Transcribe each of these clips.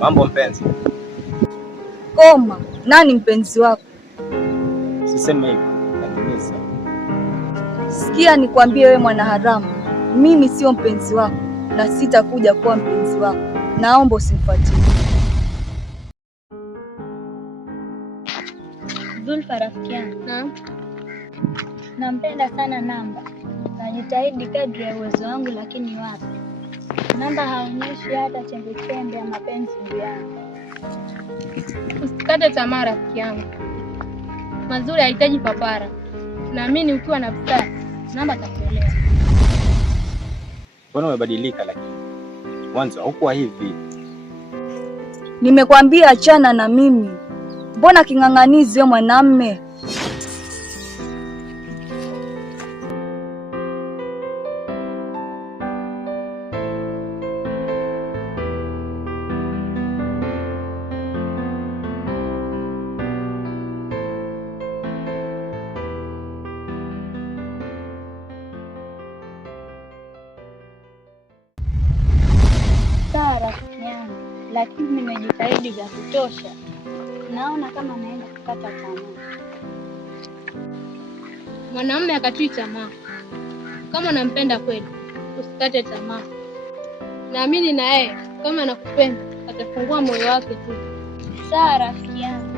Mambo mpenzi? Koma, nani mpenzi wako? Siseme hivyo, nakuuliza. Sikia nikwambie wewe mwanaharamu, mimi sio mpenzi wako na sitakuja kuwa mpenzi wako. Naomba usinifuatilie. Zulfa rafiki yangu. Naam. Nampenda sana Namba. Najitahidi kadri ya uwezo wangu, lakini wapi. Namba haonyeshi hata chembe ya mapenzi juu yangu. Usikate tamaa rafiki yangu. Mazuri hahitaji papara. Naamini ukiwa na busara, Namba atakuelewa. Mbona umebadilika lakini? Mwanzo haukuwa hivi. Nimekwambia achana na mimi. Mbona king'ang'anizi wewe mwanamume? Sawa rafiki yangu, lakini nimejitahidi vya kutosha. Naona kama naenda kukata tamaa. Mwanamume akatui tamaa. Kama unampenda kweli, usikate tamaa. Naamini na yeye kama anakupenda atafungua moyo wake tu. Sawa rafiki yangu.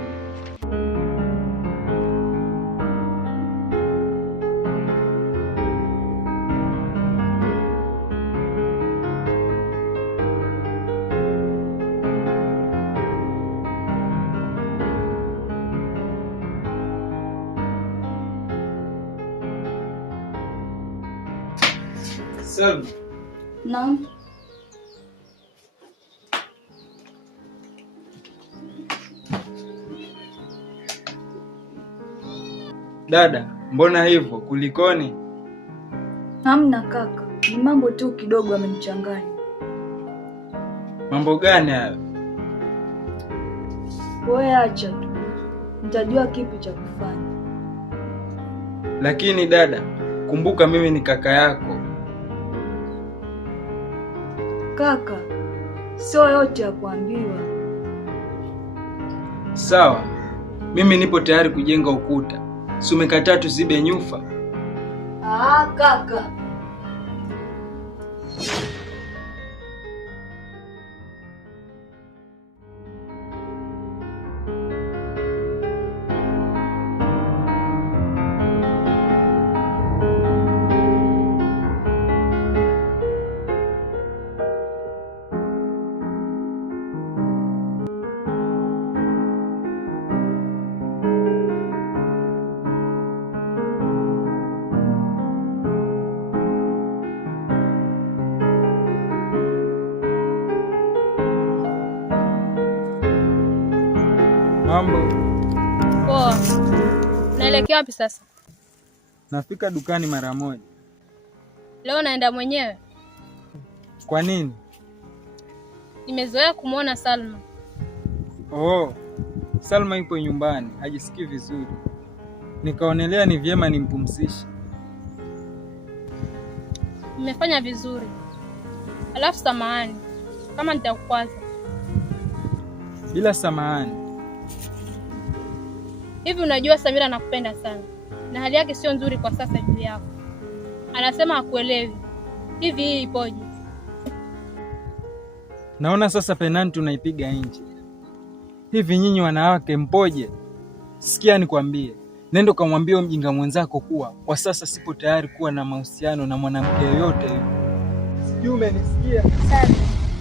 Salma. Naam. Dada, mbona hivyo? Kulikoni? Hamna kaka, ni mambo tu kidogo amenichanganya. Mambo gani hayo? Wewe acha tu, nitajua kipi cha kufanya. Lakini dada, kumbuka mimi ni kaka yako. Kaka, sio yote ya kuambiwa. Sawa, mimi nipo tayari kujenga ukuta. Si umekataa tuzibe nyufa? Kaka. Mambo. Poa. Unaelekea wapi sasa? Nafika dukani mara moja. Leo naenda mwenyewe. Kwa nini? Nimezoea kumwona Salma. Oh, Salma ipo nyumbani, hajisikii vizuri. Nikaonelea ni vyema nimpumzishe. Nimefanya vizuri. Alafu samahani kama nitakukwaza. Bila samahani. Hivi unajua Samira anakupenda sana na hali yake sio nzuri kwa sasa juu yako. Anasema hakuelewi. Hivi hii ipoje? Naona sasa penalti unaipiga nje. Hivi nyinyi wanawake mpoje? Sikia nikwambie. Nenda kamwambie mjinga mwenzako kuwa kwa sasa sipo tayari kuwa na mahusiano na mwanamke yoyote yule. Sijui umenisikia? Sana.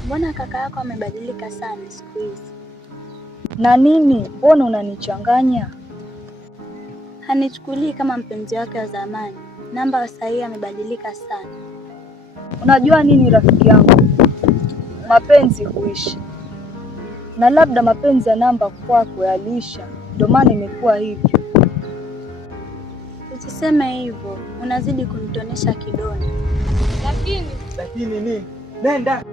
Mbona kaka yako amebadilika sana siku hizi? Na nini? Mbona unanichanganya? Hanichukulii kama mpenzi wake wa zamani. Namba wa sahihi amebadilika sana. Unajua nini rafiki yangu? Mapenzi huishi. Na labda mapenzi ya Namba kwako yaliisha, ndio maana imekuwa hivyo. Usiseme hivyo, unazidi kunitonesha kidonda. Lakini nini? Nenda.